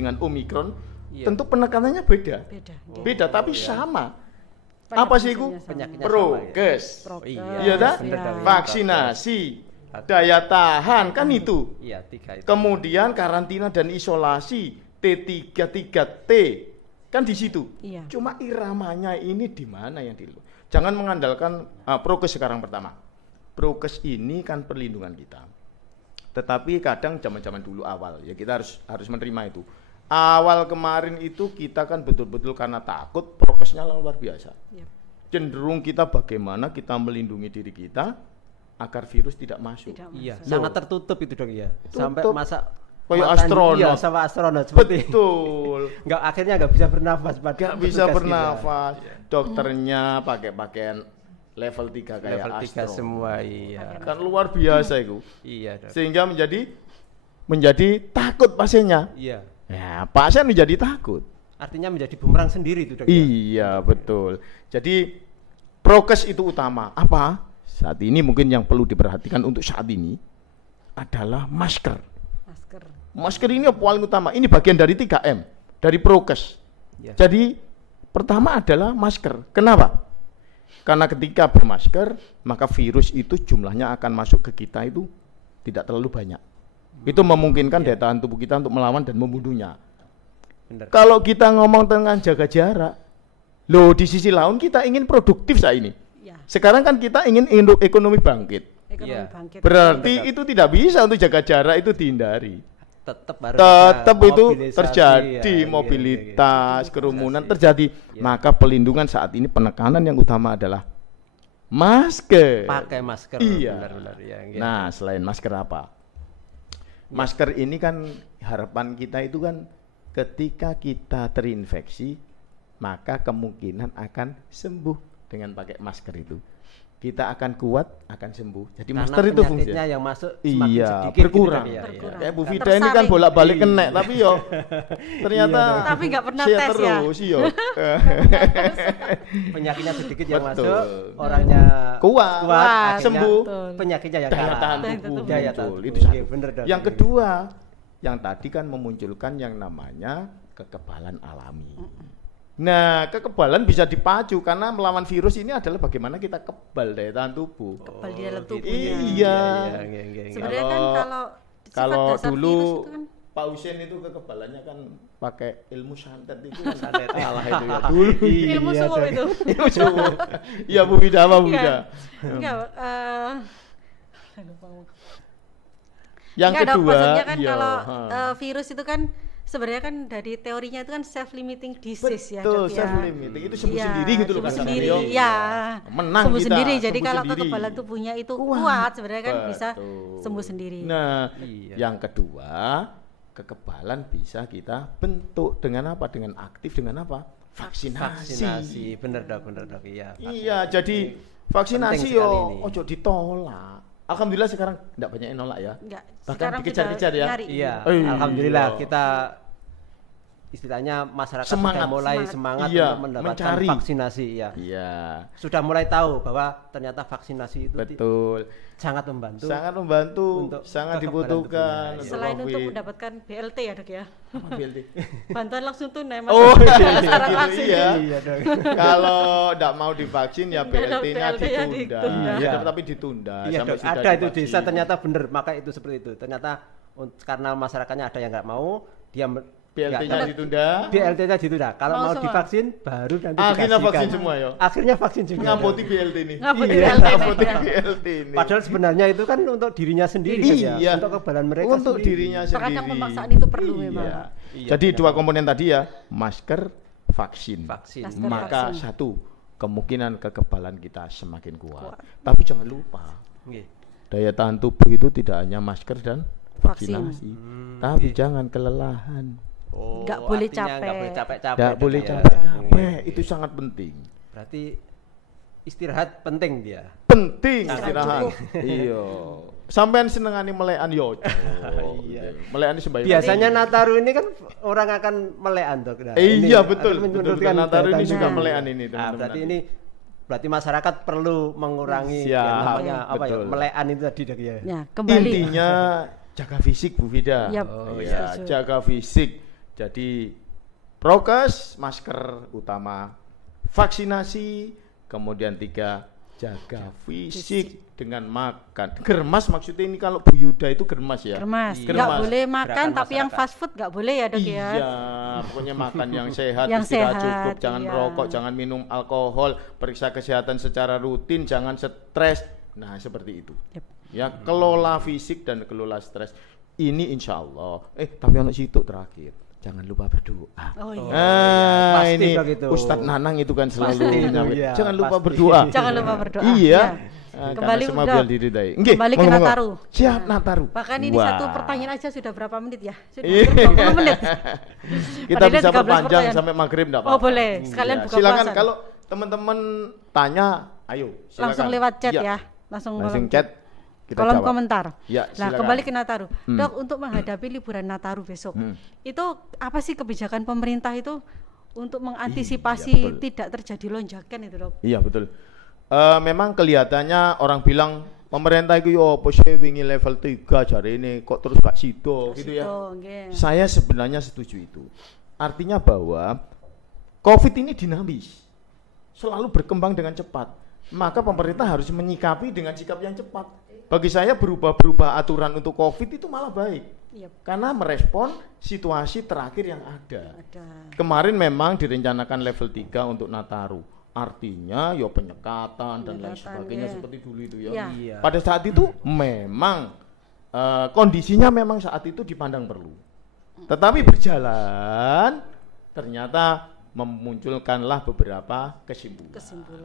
dengan Omikron, tentu penekanannya beda. Beda tapi sama. Apa sih itu? Prokes. Iya dah? Vaksinasi, daya tahan kan itu. Iya, 3 itu. Kemudian karantina dan isolasi, T3T kan di situ. Iya. Cuma iramanya ini di mana yang jangan mengandalkan prokes sekarang pertama. Prokes ini kan perlindungan kita. Tetapi kadang zaman-zaman dulu awal ya kita harus menerima itu. Awal kemarin itu kita kan betul-betul karena takut prokesnya luar biasa. Iya. Cenderung kita bagaimana kita melindungi diri kita agar virus tidak masuk. Iya, sangat tertutup itu dong ya. Sampai masa kayak astronot. Iya, sama astronot seperti. Betul. Akhirnya nggak bisa bernafas. Nggak bisa bernafas. Dokternya pakai pakaian level 3 kayak level 3 astronot. Semua, iya. Kan luar biasa itu. Iya, Dok. Sehingga menjadi takut pasiennya. Iya. Ya, pasien menjadi takut. Artinya menjadi bumerang sendiri itu, Dok. Iya, betul. Jadi prokes itu utama. Apa? Saat ini mungkin yang perlu diperhatikan untuk saat ini adalah masker. Masker ini yang paling utama. Ini bagian dari 3M, dari prokes. Ya. Jadi pertama adalah masker. Kenapa? Karena ketika bermasker, maka virus itu jumlahnya akan masuk ke kita itu tidak terlalu banyak. Itu memungkinkan daya tahan tubuh kita untuk melawan dan membunuhnya. Benar. Kalau kita ngomong tentang jaga jarak, loh di sisi lain kita ingin produktif saat ini. Ya. Sekarang kan kita ingin ekonomi bangkit. Berarti itu tidak bisa untuk jaga jarak itu dihindari. Tetap itu terjadi mobilitas, kerumunan terjadi. Maka pelindungan saat ini penekanan yang utama adalah masker. Pakai masker. Iya. Benar-benar, ya, nah, selain masker apa? Masker ini kan harapan kita itu kan ketika kita terinfeksi, maka kemungkinan akan sembuh dengan pakai masker itu. Kita akan kuat, akan sembuh. Jadi karena masker itu fungsinya yang masuk semakin sedikit berkurang. Gitu, Kayak Bu Vida ini kan bolak-balik kena, tapi yo ternyata tapi nggak pernah tes terus yo. Penyakitnya sedikit yang masuk, orangnya kuat sembuh, penyakitnya yang daya tahan tubuh. Itu satu. Yang kedua, yang tadi kan memunculkan yang namanya kekebalan alami. Nah, kekebalan bisa dipacu karena melawan virus ini adalah bagaimana kita kebal daya tahan tubuh. Kebal di dalam tubuhnya. Iya. Sebenarnya kan kalau dulu kan Pak Husein itu kekebalannya kan pakai ilmu santet itu santet Allah itu ya dulu. Ilmu suhu itu. Ilmu suhu. Iya Bu Vida, apa Bu Vida? Enggak, yang kedua, maksudnya kan kalau virus itu kan sebenarnya kan dari teorinya itu kan self limiting disease. Betul, ya. self limiting itu sembuh sendiri gitu loh kan. Sendiri, ya. Menang sembuh kita, sendiri. Jadi kalau sendiri. kekebalan tubuhnya itu kuat sebenarnya kan bisa sembuh sendiri. Nah, yang kedua, kekebalan bisa kita bentuk dengan apa? Dengan aktif dengan apa? Vaksinasi. Bener dok, iya. Iya, jadi vaksinasi yo ojo ditolak. Alhamdulillah sekarang enggak banyak yang nolak ya. Enggak. Bahkan dikejar-kejar ya. Iya. Alhamdulillah kita istilahnya masyarakat sudah mulai semangat untuk mendapatkan vaksinasi ya. Iya. Sudah mulai tahu bahwa ternyata vaksinasi itu sangat membantu. Sangat membantu, sangat dibutuhkan. Selain untuk mendapatkan BLT ya dok ya. Apa BLT? Bantuan langsung tunai. Oh iya. Kalau tidak mau divaksin ya BLT-nya ditunda. Iya. Tapi ditunda. Iya dok. Ada itu desa ternyata bener maka itu seperti itu. Ternyata karena masyarakatnya ada yang nggak mau dia BLT-nya ditunda. BLT-nya ditunda. Kalau mau divaksin baru nanti akhirnya vaksin semua ya. Akhirnya vaksin semua. Ngaboti BLT ini. Ngaboti BLT ini. Padahal sebenarnya itu kan untuk dirinya sendiri ya. Untuk kekebalan mereka untuk dirinya sendiri. Terkadang pemaksaan itu perlu memang. Jadi dua komponen tadi ya, masker, vaksin. Maka vaksin. satu, kemungkinan kekebalan kita semakin kuat. Tapi jangan lupa. Daya tahan tubuh itu tidak hanya masker dan vaksinasi. Tapi jangan kelelahan. Nggak boleh capek. Nggak boleh capek. Itu sangat penting. Berarti istirahat penting dia. Penting istirahat. Iya. Sampean senengane melekan yo. Iya. Melekan sembahyang. Biasanya Nataru ini kan orang akan melekan tuh. Iya betul. Nataru ini juga melekan ini teman-teman. Berarti ini masyarakat perlu mengurangi yang namanya apa ya? Melekan itu tadi ya. Ya, kembali. Intinya jaga fisik Bu Vida. Jaga fisik. Jadi prokes, masker utama, vaksinasi, kemudian 3 jaga fisik dengan makan. Germas maksudnya ini kalau Bu Yuda itu germas ya. Germas. Nggak boleh makan tapi yang fast food nggak boleh ya Dok ya. Iya, pokoknya makan yang sehat, yang istirahat sehat, cukup, jangan merokok, jangan minum alkohol, periksa kesehatan secara rutin, jangan stres. Nah, seperti itu. Ya, kelola fisik dan kelola stres. Ini insya Allah. Tapi anak situ terakhir. Jangan lupa berdoa. Oh iya. Pasti ini begitu. Ustadz Nanang itu kan selalu ya, jangan lupa pasti. berdoa. Jangan lupa berdoa. Iya. Kembali semua udah. biar diridai. Kembali ke Nataru. Siap Nataru. Bahkan ini satu pertanyaan aja sudah berapa menit ya? Sudah Iya. 20 menit. Kita bisa 13 perpanjang pertanyaan. sampai maghrib enggak apa-apa. Oh boleh. Sekalian buka silakan puasa. kalau teman-teman tanya, ayo silakan. Langsung lewat chat Iya. ya. Langsung chat. Kita kolom jawab. komentar. Ya, nah, silakan. kembali ke Nataru. Dok, untuk menghadapi liburan Nataru besok, itu apa sih kebijakan pemerintah itu untuk mengantisipasi Iya, tidak terjadi lonjakan itu, Dok? Iya, betul. Memang kelihatannya orang bilang pemerintah itu yo apa sih wingi level 3 jare ini kok terus gak sido gitu ya. Okay. Saya sebenarnya setuju itu. Artinya bahwa Covid ini dinamis. Selalu berkembang dengan cepat. Maka pemerintah harus menyikapi dengan sikap yang cepat. Bagi saya berubah-berubah aturan untuk Covid itu malah baik. Yep. Karena merespon situasi terakhir yang ada. Ada. Kemarin memang direncanakan level 3 untuk Nataru. Artinya ya penyekatan dan lain sebagainya seperti dulu itu ya. Iya. Pada saat itu memang kondisinya memang saat itu dipandang perlu. Tetapi berjalan ternyata memunculkanlah beberapa kesimpulan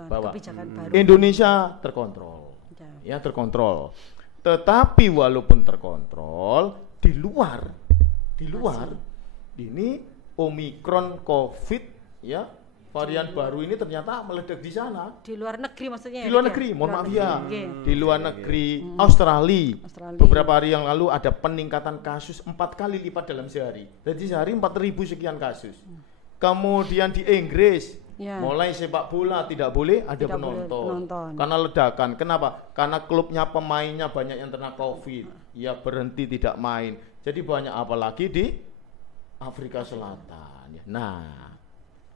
bahwa kebijakan baru. Indonesia terkontrol. Ya terkontrol. Tetapi walaupun terkontrol di luar ini Omikron Covid ya varian baru ini ternyata meledak di sana. Di luar negeri maksudnya. Di luar negeri, mohon maaf ya. Di luar negeri Australia. Australia. Beberapa hari yang lalu ada peningkatan kasus 4 kali lipat dalam sehari. Jadi sehari 4.000 sekian kasus. Kemudian di Inggris mulai sepak bola tidak boleh ada penonton. Karena ledakan. Kenapa? Karena klubnya pemainnya banyak yang terkena Covid. Ya berhenti tidak main. Jadi banyak apalagi di Afrika Selatan. Nah,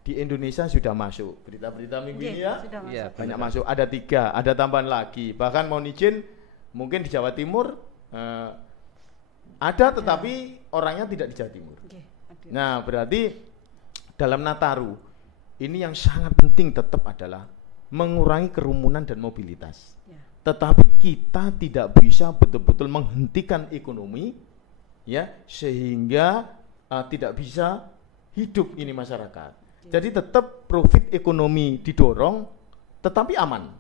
di Indonesia sudah masuk berita-berita minggu ini ya. Banyak masuk. Ada 3, ada tambahan lagi. Bahkan mau izin mungkin di Jawa Timur ada tetapi orangnya tidak di Jawa Timur. Nah, berarti dalam Nataru ini yang sangat penting tetap adalah mengurangi kerumunan dan mobilitas. Tetapi kita tidak bisa betul-betul menghentikan ekonomi ya sehingga tidak bisa hidup ini masyarakat. Jadi tetap profit ekonomi didorong tetapi aman.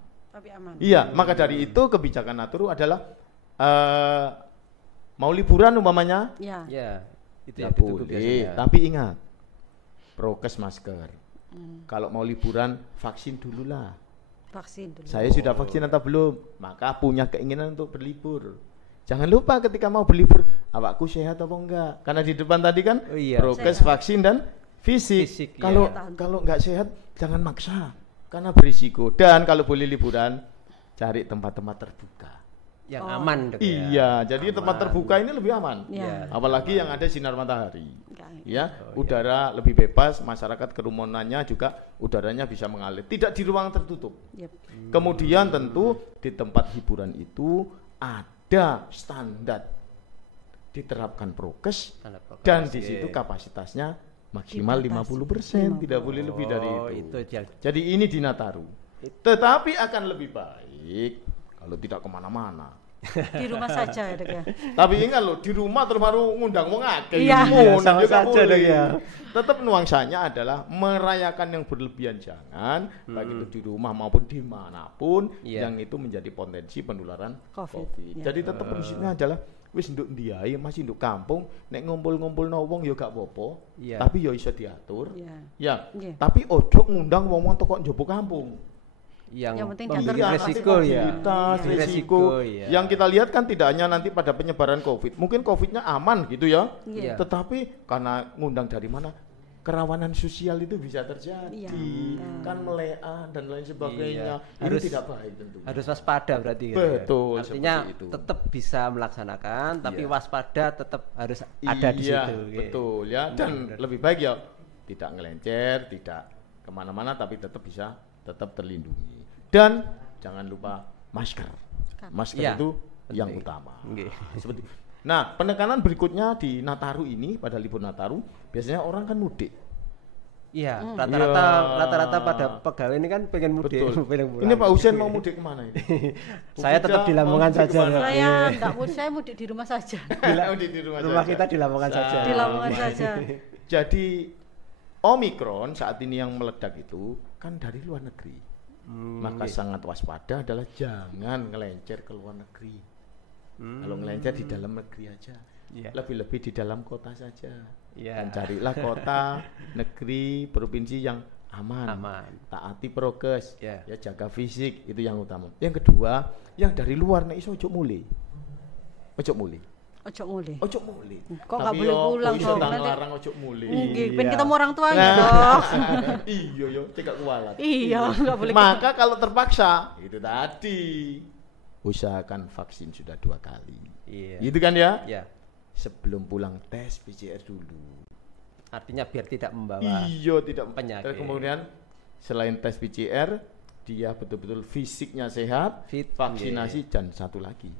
Iya, maka dari itu kebijakan Nataru adalah mau liburan umpamanya? Ya. Itu ya boleh, tapi ingat prokes masker. Kalau mau liburan vaksin dululah. Saya sudah vaksin atau belum? Maka punya keinginan untuk berlibur. Jangan lupa ketika mau berlibur, awakku sehat atau enggak? Karena di depan tadi kan prokes, vaksin dan fisik. Kalau enggak sehat jangan maksa karena berisiko. Dan kalau boleh liburan cari tempat-tempat terbuka. Yang aman dong. Iya, jadi tempat terbuka ini lebih aman. Apalagi yang ada sinar matahari. Udara lebih bebas, masyarakat kerumunannya juga udaranya bisa mengalir. Tidak di ruang tertutup. Kemudian tentu di tempat hiburan itu ada standar diterapkan prokes dan di situ kapasitasnya maksimal 50%, tidak boleh lebih dari itu. Jadi ini di Nataru. Tetapi akan lebih baik kalau tidak kemana-mana. Di rumah saja ya Dok ya. Tapi ingat loh, di rumah terus baru ngundang wong akeh. Sama saja Dok ya. Tetap nuansanya adalah merayakan yang berlebihan jangan, baik itu di rumah maupun dimanapun yang itu menjadi potensi penularan COVID. Jadi tetap prinsipnya adalah wis nduk ndiae masih nduk kampung nek ngumpul-ngumpul wong ya gak apa-apa, tapi ya iso diatur. Tapi ojo ngundang wong-wong teko njaba kampung. Yang penting resiko resiko. Yang kita lihat kan tidak hanya nanti pada penyebaran COVID, mungkin COVID-nya aman gitu ya. Tetapi karena ngundang dari mana? kerawanan sosial itu bisa terjadi, Iya. kan meleah dan lain sebagainya. Iya. Ini tidak baik tentunya. Harus waspada berarti gitu Betul, ya. Artinya seperti itu. tetap bisa melaksanakan tapi Iya. waspada tetap harus ada di situ. Betul ya, dan lebih baik ya tidak ngelencer, tidak kemana-mana tapi tetap bisa tetap terlindungi. Dan jangan lupa masker. Masker Iya, itu yang penting. utama. Nggih. Seperti itu. Nah, penekanan berikutnya di Nataru ini, pada libur Nataru, biasanya orang kan mudik. Iya, Hmm. rata-rata pada pegawai ini kan pengen mudik, Betul. pengen pulang. Ini Pak Husein mau mudik kemana ini? Saya tetap di Lamongan Mau mudik saja. kemana? Pak. Saya enggak mau, saya mudik di rumah saja. Mudik di rumah Rumah saja. kita di Lamongan saja. Di Lamongan saja. Jadi Omikron saat ini yang meledak itu kan dari luar negeri. Maka sangat waspada adalah jangan ngelencer ke luar negeri. Kalau ngelencer di dalam negeri aja. Iya. Lebih-lebih di dalam kota saja. Iya. Dan carilah kota, negeri, provinsi yang aman. Taati prokes, Iya. ya jaga fisik, itu yang utama. Yang kedua, yang dari luar nek iso ojo mule. Ojo mule. Ojo nguli. Ojo mule. Kok nggak boleh pulang iso dong, tak nanti- ngelarang ojo mule. Nggih, Iya. ben ketemu orang tuanya dong. Iya yo, cekak kualat. Iya, nggak boleh. Maka kalau terpaksa, itu tadi usahakan vaksin sudah 2 kali. Iya. Gitu kan ya? Iya. Sebelum pulang tes PCR dulu. Artinya biar tidak membawa. Iya, tidak penyakit. Terus kemudian selain tes PCR, dia betul-betul fisiknya sehat, Fit, vaksinasi dan satu lagi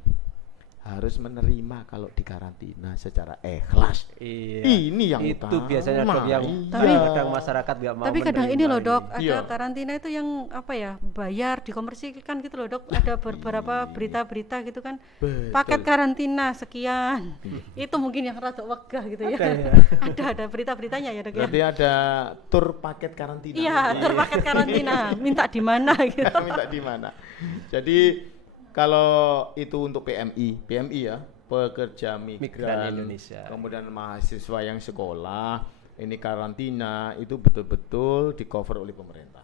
harus menerima kalau dikarantina secara ikhlas. Iya. Ini yang itu utama. biasanya Dok yang Tapi- kadang masyarakat nggak mau. Tapi kadang ini menerima loh Dok, ada Iya. karantina itu yang apa ya, bayar dikomersilkan gitu loh Dok. Ada beberapa berita-berita gitu kan, Betul. paket karantina sekian. Itu mungkin yang rada wegah gitu ya. Ada berita-beritanya ya Dok ya. Berarti ada tur paket karantina. Iya, terpaket karantina, minta di mana gitu. Minta di mana. Jadi kalau itu untuk PMI ya, pekerja Migran migran Indonesia. kemudian mahasiswa yang sekolah, ini karantina itu betul-betul di cover oleh pemerintah.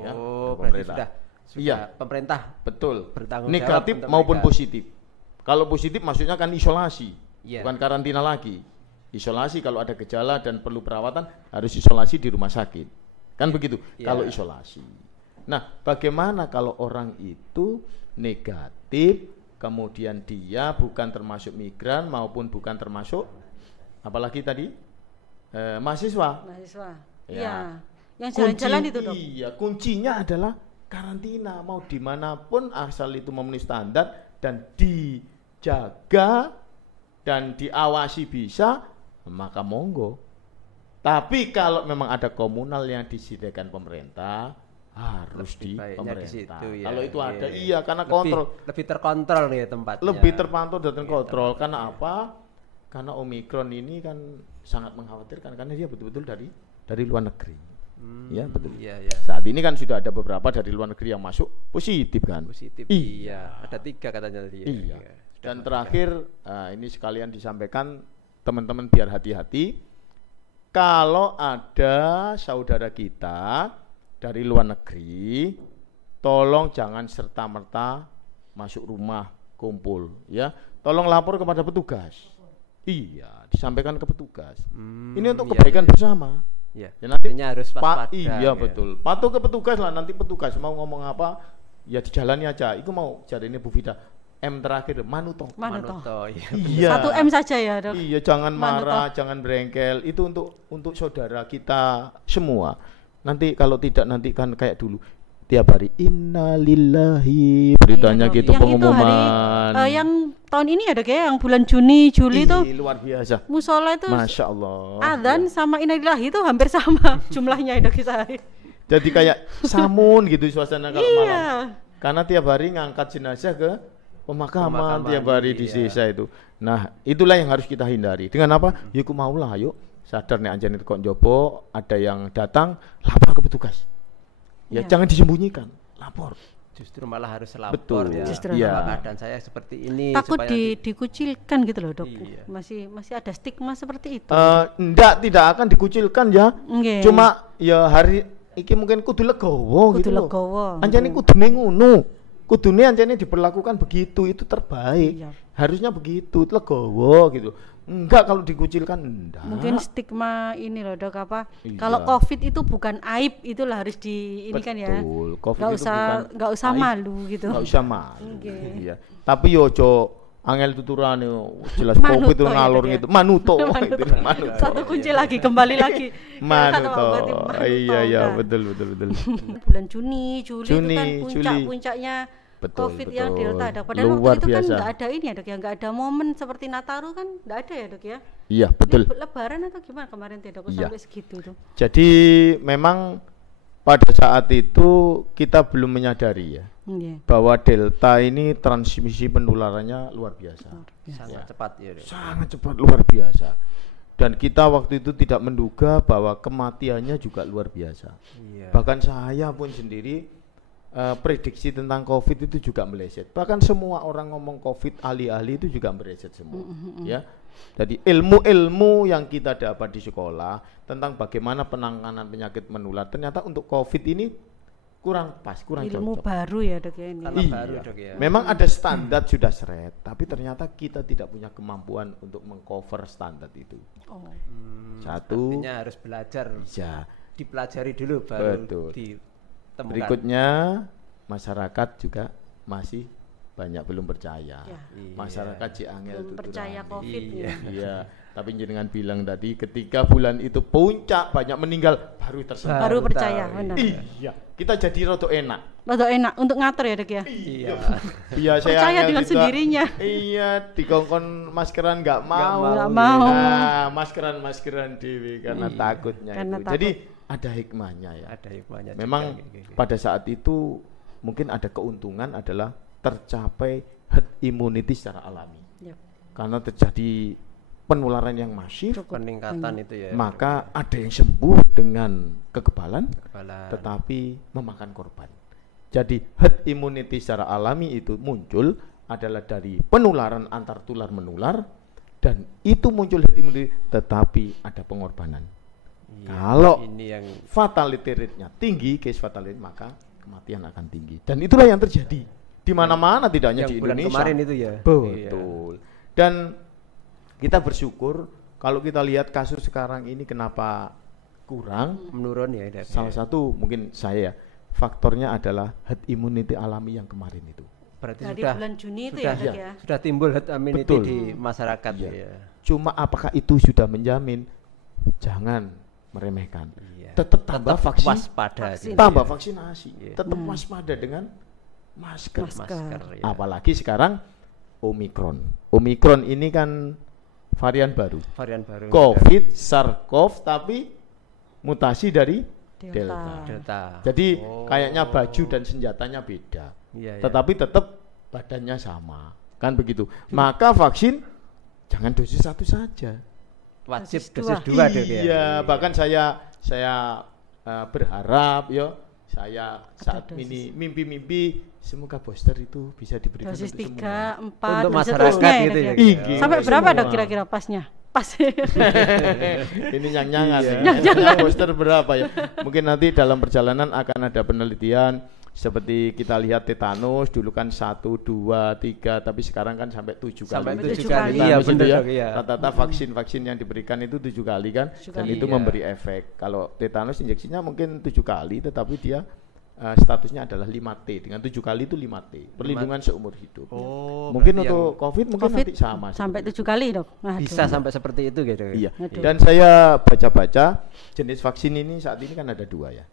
Ya, Oh, oleh berarti sudah Iya. pemerintah Betul. bertanggung Negatif jawab untuk maupun mereka. positif. Kalau positif maksudnya kan isolasi, Iya. bukan karantina lagi. Isolasi kalau ada gejala dan perlu perawatan harus isolasi di rumah sakit. Kan begitu. Iya. Kalau isolasi. Nah, bagaimana kalau orang itu negatif, kemudian dia bukan termasuk migran maupun bukan termasuk apalagi tadi mahasiswa. Mahasiswa. Ya. Iya. Yang jalan-jalan itu Dok. Iya, kuncinya adalah karantina. Mau dimanapun asal itu memenuhi standar dan dijaga dan diawasi bisa, maka monggo. Tapi kalau memang ada komunal yang disediakan pemerintah, harus Lebih di baiknya pemerintah. di situ ya. Kalau itu ada, Iya. iya karena Lebih- kontrol. lebih terkontrol ya tempatnya. Lebih terpantau dan terkontrol. Iya, Karena apa? Karena Omikron ini kan sangat mengkhawatirkan karena dia betul-betul dari luar negeri. Ya betul. Iya, iya. Saat ini kan sudah ada beberapa dari luar negeri yang masuk positif kan. Positif. Iya. Iya. Ada 3 katanya tadi. ya. Iya. Iya. Dan terakhir ini sekalian disampaikan teman-teman biar hati-hati. Kalau ada saudara kita dari luar negeri, tolong jangan serta-merta masuk rumah kumpul, ya. Tolong lapor kepada petugas. Iya, disampaikan ke petugas. Ini untuk iya, kebaikan iya. bersama. Iya. Ya nanti Artinya harus waspada. iya ya. betul. Patuh ke petugas lah, nanti petugas mau ngomong apa ya dijalani aja. Iku mau jadi ini Bu Vida. M terakhir Manuto. Manuto, iya. Iya. 1M saja ya Dok. Iya, jangan Manuto. marah, jangan berengkel. Itu untuk saudara kita semua. Nanti kalau tidak nanti kan kayak dulu tiap hari innalillahi beritanya Iya, Dok. gitu Yang itu pengumuman. yang tahun ini ada kayak yang bulan Juni, Juli itu Ih, luar biasa. musola itu Masya Allah. adzan sama innalillahi itu hampir sama jumlahnya itu kita. Jadi kayak samun gitu suasana kalau malam. Iya. Karena tiap hari ngangkat jenazah ke pemakaman tiap hari di iya. desa itu. Nah, itulah yang harus kita hindari. Dengan apa? Ya ku maulah ayo sadar nek anjane kok njobo ada yang datang lapor ke petugas. Ya Iya. jangan disembunyikan, lapor. Justru malah harus lapor Betul. ya. Justru Iya. Bahwa keadaan saya seperti ini Takut supaya dikucilkan gitu loh Dok. Iya. Masih ada stigma seperti itu. Tidak akan dikucilkan ya. Nggih. Cuma ya hari iki mungkin kudu legowo Kudu gitu loh. legowo. Anjane kudune ngono. kudune ancene diperlakukan begitu, itu terbaik. Iya. Harusnya begitu, legowo gitu. Enggak kalau dikucilkan enggak. Mungkin stigma ini loh Dok apa? Iya. Kalau COVID itu bukan aib, itulah harus di ini kan ya. Betul. COVID Nggak itu usah bukan usah aib. malu gitu. Enggak usah malu. Oke. Iya. Tapi yo ojo angel tuturane jelas Manuto COVID itu ya, ngalor Dok, ya? gitu. Manuto. Manuto. Itu manuto. Satu kunci lagi kembali lagi. Manuto. Manuto, Iya kan. betul. Bulan Juni, Juli itu kan Juli. puncaknya Betul, COVID betul. yang Delta ada. Padahal Luar waktu itu kan biasa. nggak ada ini ya Dok ya, nggak ada momen seperti Nataru kan nggak ada ya Dok ya. Iya, betul. Lebaran atau gimana kemarin tidak Iya. sampai segitu tuh. Jadi memang pada saat itu kita belum menyadari ya Iya. bahwa Delta ini transmisi penularannya luar biasa. Sangat cepat ya. Sangat cepat, luar biasa. Dan kita waktu itu tidak menduga bahwa kematiannya juga luar biasa. Iya. Bahkan saya pun sendiri prediksi tentang COVID itu juga meleset. Bahkan semua orang ngomong COVID, ahli-ahli itu juga meleset semua. Ya. Jadi ilmu-ilmu yang kita dapat di sekolah tentang bagaimana penanganan penyakit menular ternyata untuk COVID ini kurang pas, kurang Ilmu cocok. baru ya Dok ya ini. Karena Iya. baru Dok ya. Memang ada standar sudah seret, tapi ternyata kita tidak punya kemampuan untuk mengcover standar itu. Oh. Satu, Artinya harus belajar, ya. dipelajari dulu baru Betul. ditemukan. Berikutnya masyarakat juga masih banyak belum percaya. Ya. Masyarakat Ciangel Belum percaya COVID Iya. ya. Iya, tapi jenengan bilang tadi ketika bulan itu puncak banyak meninggal baru tersentuh. Baru percaya, tahu, benar. Iya, kita jadi rada enak. Rada enak untuk ngatur ya Dok ya. Iya. Biasa Percaya Angel dengan juga, sendirinya. Iya, dikongkon maskeran nggak mau. Nggak mau. Nah, maskeran dewi karena Iya. takutnya Karena itu. takut. Jadi ada hikmahnya ya. Ada hikmahnya. Memang juga. pada saat itu mungkin ada keuntungan adalah tercapai herd immunity secara alami. Yap. Karena terjadi penularan yang masif, peningkatan itu ya. maka ada yang sembuh dengan kekebalan, Kekebalan. tetapi memakan korban. Jadi herd immunity secara alami itu muncul adalah dari penularan antar tular menular, dan itu muncul herd immunity tetapi ada pengorbanan. Iya, Kalau ini yang fatality rate-nya tinggi, case fatality, maka kematian akan tinggi. Dan itulah yang terjadi di mana-mana, tidak hanya yang di bulan Indonesia. kemarin itu ya. Betul. Dan kita bersyukur kalau kita lihat kasus sekarang ini kenapa kurang. Menurun ya. Dok, Salah ya. satu mungkin saya faktornya adalah herd immunity alami yang kemarin itu. Berarti Dari sudah bulan Juni itu sudah, ya Dok ya. sudah timbul herd immunity Betul. di masyarakat Iya. ya. Cuma apakah itu sudah menjamin? Jangan meremehkan. Iya. Tetap tambah vaksin, waspada. Vaksin. gitu tambah ya. vaksinasi. Iya. Tetap waspada dengan masker. Masker. Ya. Apalagi sekarang Omikron. Omikron ini kan varian baru. Varian baru. COVID, SARS-CoV, tapi mutasi dari Delta. Delta. Delta. Jadi Oh. kayaknya baju dan senjatanya beda. Iya, iya. Tetapi tetap badannya sama. Kan begitu. Maka vaksin jangan dosis 1 saja. wajib Dosis dosis 2 Dok ya. Iya, bahkan saya berharap yo, saya saat dosis. ini mimpi-mimpi semoga booster itu bisa diberikan Dosis untuk 3, semua. 4 Untuk dan masyarakat seterusnya ya, gitu Dok ya. ya. Iya. Sampai Semua. berapa Dok kira-kira pasnya? Pas. Ini nyang-nyangan Iya. ya. Nyang-nyangan. Booster berapa ya? Mungkin nanti dalam perjalanan akan ada penelitian seperti kita lihat tetanus dulu kan 1, 2, 3, tapi sekarang kan sampai 7 kali. Sampai Sampai 7 7 kali. kali. Iya, Tetanus itu benar ya. Dok, iya. Rata-rata vaksin yang diberikan itu 7 kali kan, 7 dan kali. itu Iya. memberi efek. Kalau tetanus injeksinya mungkin 7 kali, tetapi dia statusnya adalah 5T. Dengan 7 kali itu 5T, perlindungan seumur hidup. Oh, Mungkin berarti untuk COVID mungkin COVID nanti sama. sampai seperti 7 kali Dok. yang bisa sampai seperti itu gitu. Iya. Aduh. Dan saya baca-baca jenis vaksin ini saat ini kan ada 2 ya.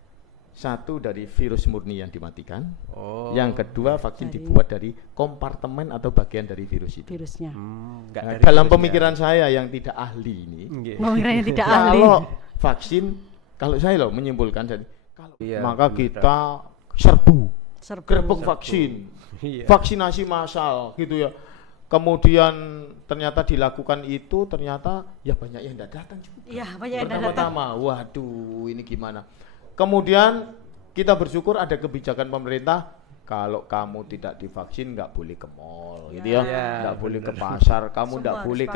Satu dari virus murni yang dimatikan. Oh. Yang kedua vaksin Dari- dibuat dari kompartemen atau bagian dari virus itu. virusnya. Nggak Nah, dari dalam virusnya. pemikiran saya yang tidak ahli ini, Iya. Pemikirannya tidak ahli. kalau vaksin, kalau saya loh menyimpulkan jadi, kalau Iya, maka benar. kita serbu, Serbu. gerbong vaksin, Iya. vaksinasi massal gitu ya. Kemudian ternyata dilakukan itu, ternyata ya banyak yang tidak datang juga. Iya, banyak yang datang. Pertama-tama, waduh ini gimana. Kemudian kita bersyukur ada kebijakan pemerintah, kalau kamu tidak divaksin nggak boleh ke mall, gitu ya, nggak boleh ke pasar, kamu nggak boleh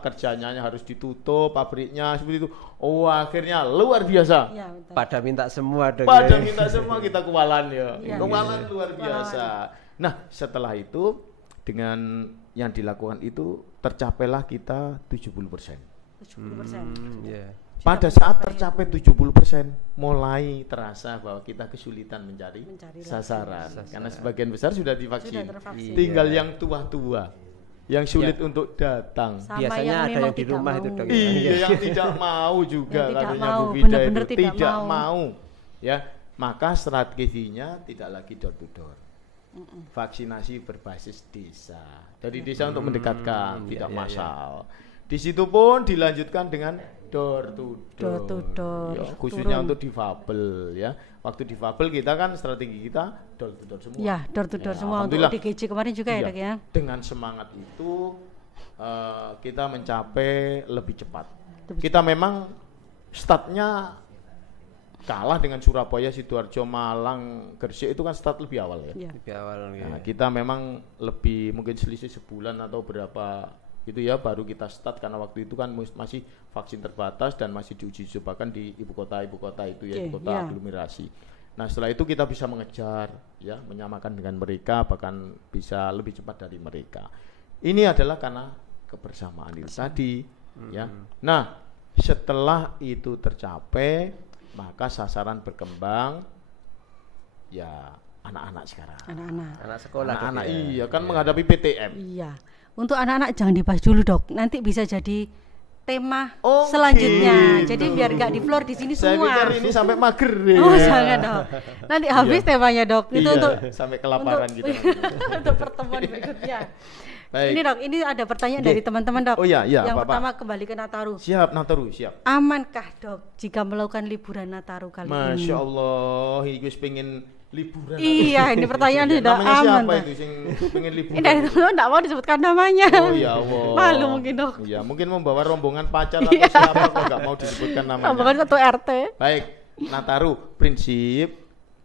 kerjanya harus ditutup, pabriknya seperti itu. Oh, akhirnya luar biasa. Ya, pada minta semua dong. Pada minta semua kita kewalan kewalan luar biasa. Nah, setelah itu dengan yang dilakukan itu tercapailah kita 70%. 70%. Pada saat tercapai 70%, mulai terasa bahwa kita kesulitan mencari sasaran. Karena sebagian besar sudah divaksin. Tinggal yang tua-tua, yang sulit untuk datang. Biasanya ada yang di rumah itu dong. Iya, yang tidak mau juga katanya Bu Vida itu tidak mau. Ya, maka strateginya tidak lagi door to door. Vaksinasi berbasis desa. Dari desa untuk mendekatkan, tidak massal. Di situ pun dilanjutkan dengan door to door. Ya, khususnya untuk difabel ya. Waktu difabel kita kan strategi kita door to door semua. Ya, door to door semua untuk DGJ kemarin juga ya, Dok ya. Dengan semangat itu kita mencapai lebih cepat. Kita memang startnya kalah dengan Surabaya, Sidoarjo, Malang, Gresik itu kan start lebih awal ya. Lebih awal. Nah, kita memang lebih mungkin selisih sebulan atau berapa itu ya baru kita start karena waktu itu kan masih vaksin terbatas dan masih diuji cobakan di ibu kota itu ya, ibu kota aglomerasi. Nah, setelah itu kita bisa mengejar ya, menyamakan dengan mereka, bahkan bisa lebih cepat dari mereka. Ini adalah karena kebersamaan itu tadi ya. Nah, setelah itu tercapai, maka sasaran berkembang ya anak-anak sekarang. Anak sekolah. Anak-anak iya kan menghadapi PTM. Iya. Untuk anak-anak jangan dibahas dulu, Dok. Nanti bisa jadi tema selanjutnya. Jadi biar gak di floor di sini semua. Saya pikir ini sampai mager. Oh, jangan, Dok. Nanti habis temanya, Dok. Itu untuk sampai kelaparan gitu. Untuk pertemuan berikutnya. Baik. Ini, Dok, ini ada pertanyaan dari teman-teman, Dok. Oh iya, Yang Bapak. pertama kembali ke Nataru. Siap, Nataru, siap. Amankah, Dok, jika melakukan liburan Nataru kali ini? Masya Allah, ini pengen liburan. Iya, ini pertanyaan sudah aman. Namanya siapa itu sing pengen liburan? Ini dari teman enggak mau disebutkan namanya. Oh ya Allah. Malu mungkin, Dok. Iya, mungkin membawa rombongan pacar atau siapa kok enggak mau disebutkan namanya. Rombongan ketua RT. Baik, Nataru, prinsip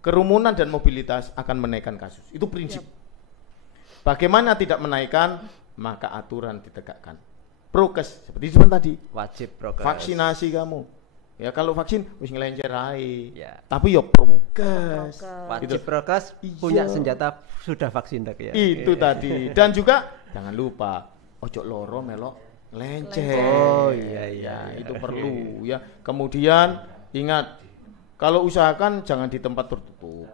kerumunan dan mobilitas akan menaikkan kasus. Itu prinsip. Bagaimana tidak menaikkan? Maka aturan ditegakkan. Prokes seperti tadi. Wajib prokes. Vaksinasi kamu. Ya kalau vaksin wis ngelencer ae. Ya. Tapi yo prokes. Wajib prokes, punya senjata sudah vaksin Dok ya. Itu tadi. Dan juga jangan lupa ojo loro melok ngelencer. Oh iya. Itu perlu ya. Kemudian ingat kalau usahakan jangan di tempat tertutup.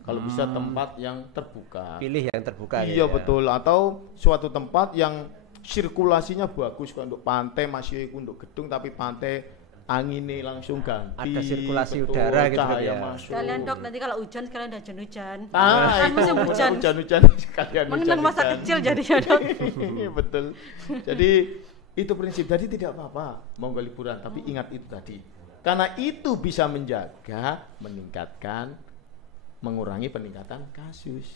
Kalau bisa tempat yang terbuka. Pilih yang terbuka. Iya betul. Atau suatu tempat yang sirkulasinya bagus kayak untuk pantai, masih untuk gedung tapi pantai anginnya langsung ganti. Ada sirkulasi udara gitu ya. Kalian, Dok, nanti kalau hujan sekalian ada hujan. Kan musim hujan. Hujan sekalian hujan. Mengenang masa kecil jadinya, Dok. Betul. Jadi itu prinsip. Jadi tidak apa-apa mau ke liburan, tapi ingat itu tadi. Karena itu bisa menjaga, meningkatkan, mengurangi peningkatan kasus.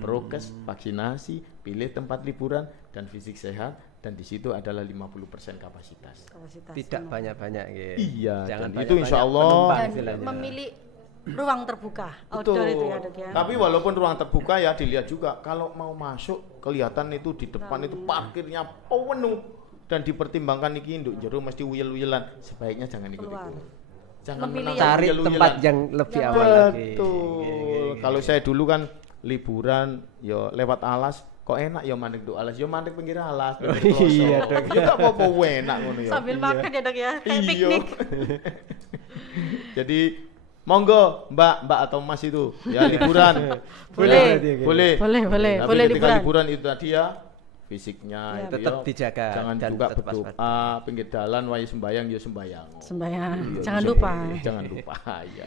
Prokes, vaksinasi, pilih tempat liburan dan fisik sehat, dan di situ adalah 50% kapasitas. Tidak banyak-banyak gitu. Iya, jangan dan itu insya Allah memilih ruang terbuka betul. Outdoor itu ya, Dok ya. Tapi walaupun ruang terbuka ya dilihat juga kalau mau masuk kelihatan itu di depan itu parkirnya penuh dan dipertimbangkan iki nduk jero mesti uyel-uyelan, sebaiknya jangan ikut-ikut. Jangan cari tempat yang lebih aman lagi. Betul. Kalau saya dulu kan liburan yo lewat alas kok enak ya mandek do alas yo mandek pinggir alas iya Dok ya tak apa-apa enak ngono ya sambil makan ya Dok ya kayak piknik. Jadi monggo Mbak atau Mas itu ya liburan boleh tapi ketika liburan itu tadi ya fisiknya itu tetap dijaga jangan dan juga berdoa pinggir jalan wae sembayang ya sembayang jangan lupa ya.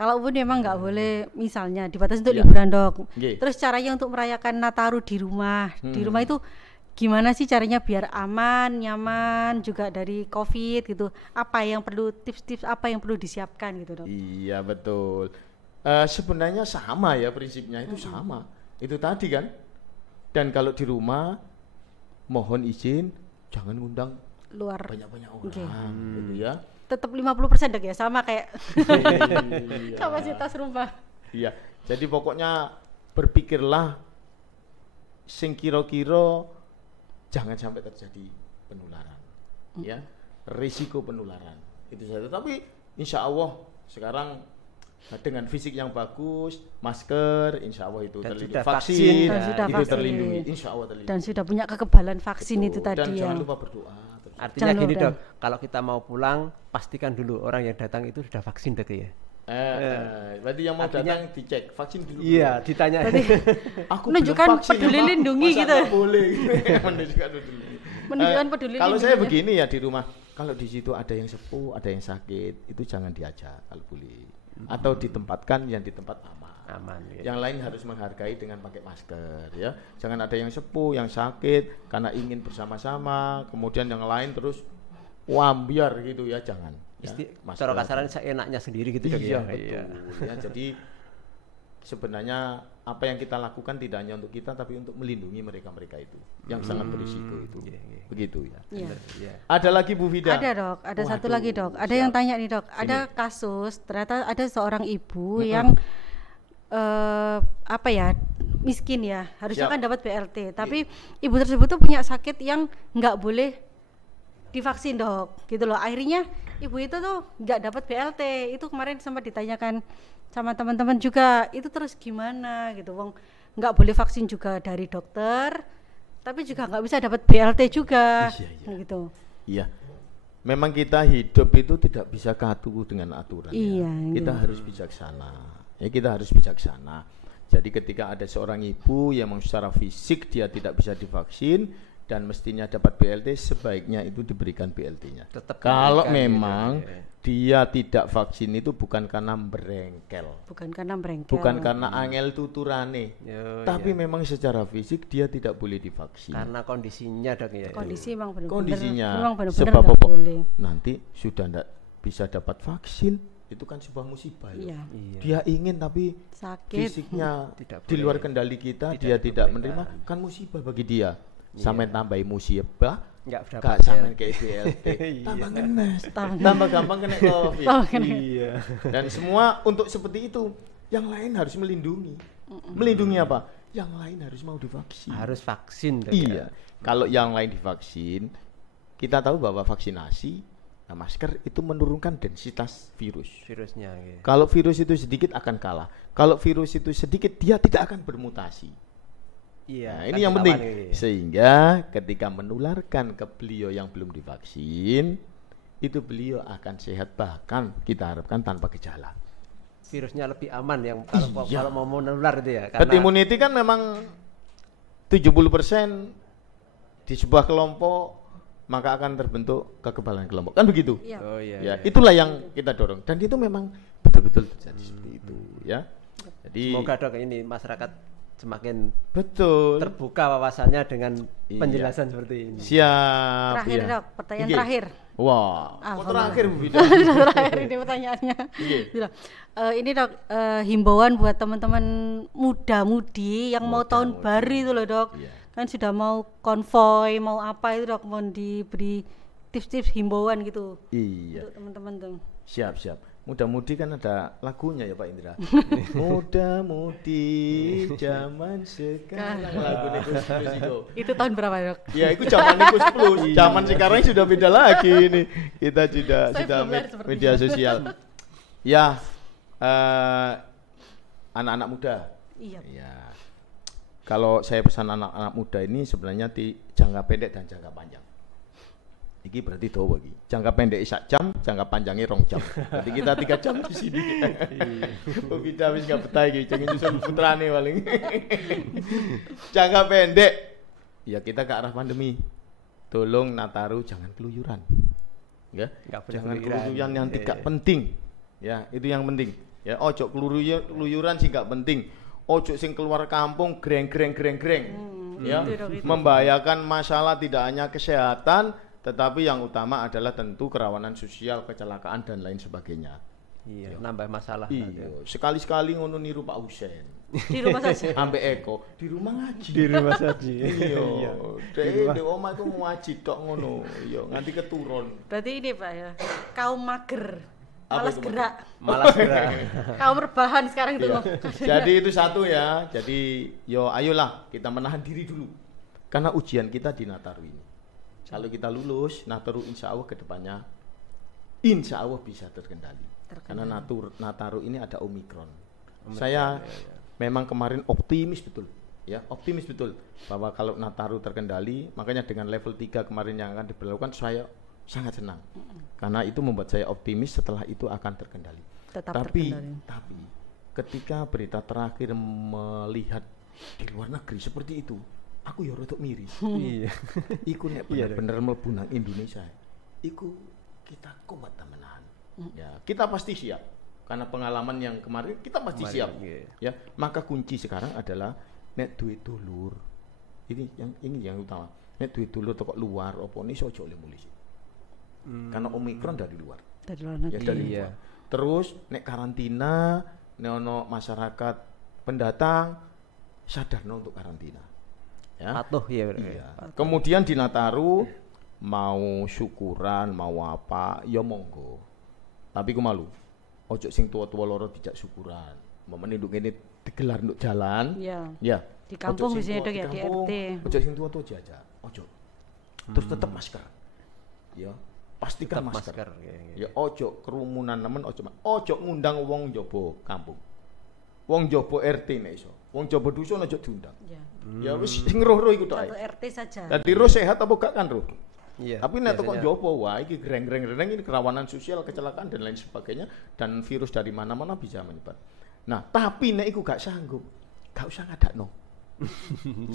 Kalaupun memang nggak boleh, misalnya dibatasi untuk liburan Dok. Terus caranya untuk merayakan Nataru di rumah, itu gimana sih caranya biar aman, nyaman, juga dari COVID gitu? Apa yang perlu tips-tips apa yang perlu disiapkan gitu Dok? Iya betul. Sebenarnya sama ya prinsipnya itu sama. Itu tadi kan. Dan kalau di rumah mohon izin jangan ngundang luar banyak-banyak orang gitu ya. Tetap 50% Dok ya, sama kayak kapasitas rumah. Iya. Jadi pokoknya berpikirlah sing kira-kira jangan sampai terjadi penularan, ya, risiko penularan itu saja. Tapi insya Allah sekarang dengan fisik yang bagus, masker, insya Allah itu terlindungi, vaksin itu terlindungi, insya Allah terlindungi. Dan sudah punya kekebalan vaksin. Betul. Itu tadi. Dan jangan lupa berdoa. Artinya gini Dok, kalau kita mau pulang pastikan dulu orang yang datang itu sudah vaksin Dok ya. Berarti yang mau datang dicek vaksin dulu. Iya, ditanya. Aku menunjukkan peduli lindungi gitu. Boleh. Menunjukkan peduli lindungi. Kalau saya begini ya di rumah, kalau di situ ada yang sepuh, ada yang sakit, itu jangan diajak kalau boleh. Atau ditempatkan yang di tempat aman ya. Yang lain harus menghargai dengan pakai masker ya. Jangan ada yang sepuh, yang sakit karena ingin bersama-sama, kemudian yang lain terus wambiar gitu ya, jangan. Cara kasaran enaknya sendiri gitu. Iya, betul. Ya, jadi sebenarnya apa yang kita lakukan tidak hanya untuk kita tapi untuk melindungi mereka-mereka itu yang sangat berisiko itu. Begitu ya. Ya. Ada lagi Bu Vida? Ada Dok, ada satu lagi Dok. Ada yang tanya nih Dok, ada kasus ternyata ada seorang ibu yang miskin ya, harusnya kan dapat BLT, tapi ibu tersebut tuh punya sakit yang nggak boleh divaksin Dok, gitu loh. Akhirnya ibu itu tuh nggak dapat BLT. Itu kemarin sempat ditanyakan sama teman-teman juga, itu terus gimana gitu, wong nggak boleh vaksin juga dari dokter, tapi juga nggak bisa dapat BLT juga, gitu. Iya, memang kita hidup itu tidak bisa kaku dengan aturan. Kita harus bijaksana. Kita harus bijaksana. Jadi ketika ada seorang ibu yang memang secara fisik dia tidak bisa divaksin dan mestinya dapat BLT, sebaiknya itu diberikan BLT-nya. Kalau memang dia tidak vaksin itu bukan karena berengkel, bukan karena angel tuturane, tapi memang secara fisik dia tidak boleh divaksin. Karena kondisinya Dok ya. Kondisinya sebab apa? Nanti sudah tidak bisa dapat vaksin, itu kan sebuah musibah. Dia ingin tapi sakit, fisiknya di luar kendali kita, dia tidak menerima, kan musibah bagi dia. Sampai tambahin musibah, gak sampai kayak BLT, tambah ngenes, tambah gampang kena COVID. Dan semua untuk seperti itu, yang lain harus melindungi. Melindungi apa? Yang lain harus mau divaksin. Harus vaksin. Iya. Kalau yang lain divaksin, kita tahu bahwa vaksinasi, masker itu menurunkan densitas virusnya. Kalau virus itu sedikit akan kalah. Kalau virus itu sedikit, dia tidak akan bermutasi. Nah, ini yang penting. Sehingga ketika menularkan ke beliau yang belum divaksin, itu beliau akan sehat, bahkan kita harapkan tanpa gejala. Virusnya lebih aman yang kalau mau menular itu ya. Herd immunity kan memang 70% di sebuah kelompok maka akan terbentuk kekebalan kelompok. Kan begitu? Ya, itulah yang kita dorong dan itu memang betul-betul terjadi seperti itu ya. Jadi semoga Dok ini masyarakat semakin terbuka wawasannya dengan penjelasan seperti ini. Siap. Terakhir Dok, pertanyaan terakhir. Wah, terakhir Bu Vida. Terakhir ini pertanyaannya. Ini Dok, himbauan buat teman-teman muda-mudi yang mau tahun baru itu loh Dok. Kan sudah mau konvoy, mau apa itu Dok, mau diberi tips-tips himbauan gitu. Untuk teman-teman tuh. Siap. Muda-mudi kan ada lagunya ya Pak Indra. Muda-mudi zaman sekarang. Lagu Nikus Plus itu. Itu tahun berapa Dok? Ya itu zaman Nikus Plus. Zaman sekarang sudah beda lagi ini. Kita sudah media sosial. Ya, anak-anak muda. Ya. Kalau saya pesan anak-anak muda ini sebenarnya di jangka pendek dan jangka panjang. Iki berarti dawa iki. Jangka pendek 1 jam, jangka panjangnya 2 jam. Jadi kita 3 jam di sini. Kita wis gak betah iki, jenenge nyusul putrane paling. Jangka pendek ya kita ke arah pandemi. Tolong Nataru jangan keluyuran. Ya, jangan keluyuran yang tidak penting. Ya, itu yang penting. Ya, ojo keluyuran sih gak penting. Ojo sing keluar kampung greng. Ya, membahayakan masalah tidak hanya kesehatan tetapi yang utama adalah tentu kerawanan sosial, kecelakaan dan lain sebagainya. Nambah masalah. Sekali-sekali ngono niru Pak Husein. Di rumah saja. Ambek Eko, di rumah ngaji. Di rumah saja. Di omah iku ngaji tok ngono. Nganti keturun. Berarti ini Pak ya, kaum mager. Malas gerak. Kaum rebahan sekarang itu. Jadi itu satu ya. Jadi ayolah kita menahan diri dulu. Karena ujian kita di Nataru ini. Kalau kita lulus, Nataru insya Allah ke depannya insya Allah bisa terkendali. Karena Nataru ini ada Omikron. Saya memang kemarin optimis betul. Ya, optimis betul bahwa kalau Nataru terkendali, makanya dengan level 3 kemarin yang akan diberlakukan saya sangat senang. Karena itu membuat saya optimis setelah itu akan terkendali. Tapi ketika berita terakhir melihat di luar negeri seperti itu, aku ya rodok miris. Iya. Iku nek bener-bener mlebu nang Indonesia. Iku kita kuat menahan. Ya, kita pasti siap. Karena pengalaman yang kemarin kita pasti siap. Ya, maka kunci sekarang adalah nek duit dulur. Ini yang utama. Nek duit dulur toko luar opo ni ojo oleh mulih. Karena Omikron dari luar. Dari luar negeri. Ya, dari luar. Terus nek karantina, nek ono masyarakat pendatang sadarno untuk karantina. Ya. Patuh ya. Iya. Kemudian di Nataru mau syukuran, mau apa, ya monggo. Tapi ku malu. Ojo sing tua-tua loro dijak syukuran. Momen nduk ngene digelar nduk jalan. Iya. Ya. Di kampung biasanya ada ya di RT. Ojo sing tua-tua jajak. Ojo. Terus tetap masker. Ya. Pastikan masker. Ya ojo kerumunan nemen ojo ngundang wong njaba kampung. Wong njaba RT nek iso. Wong njaba dusun ojo diundang. Ya wis sing roh-roh iku tok ae. Satu RT saja. Dadi roh sehat apa gak kan roh? Iya. Tapi nek kok njaba wah iki greng-greng ini kerawanan sosial, kecelakaan dan lain sebagainya dan virus dari mana-mana bisa menyebar. Nah, tapi nek iku gak sanggup, gak usah ngadakno.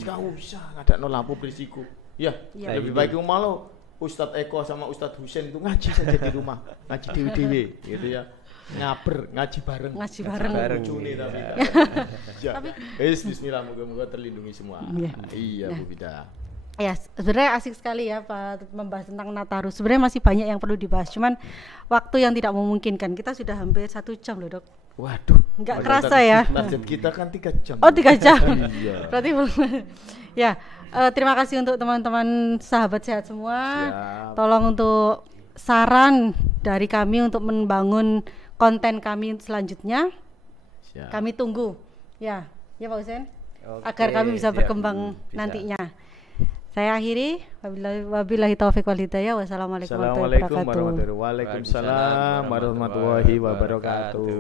Gak usah ngadakno lampu berisiko. Ya, lebih baik malah Ustadz Eko sama Ustadz Husein itu ngaji saja di rumah, ngaji dewi-dewi gitu ya. Ngaji bareng. Tapi bismillah, moga-moga terlindungi semua. Iya Bu Bida. Ya, sebenarnya asik sekali ya Pak membahas tentang Nataru. Sebenarnya masih banyak yang perlu dibahas, cuman waktu yang tidak memungkinkan. Kita sudah hampir 1 jam loh, Dok. Waduh, nggak kerasa ya. Target kita kan 3 jam. Oh, 3 jam. Iya. Berarti ya, terima kasih untuk teman-teman sahabat sehat semua. Siap. Tolong untuk saran dari kami untuk membangun konten kami selanjutnya. Siap. Kami tunggu. Ya Pak Husein. Oke, agar kami bisa berkembang nantinya. Saya akhiri, wabillahi taufiq wal hidayah. Wassalamualaikum warahmatullahi wabarakatuh. Waalaikumsalam warahmatullahi wabarakatuh.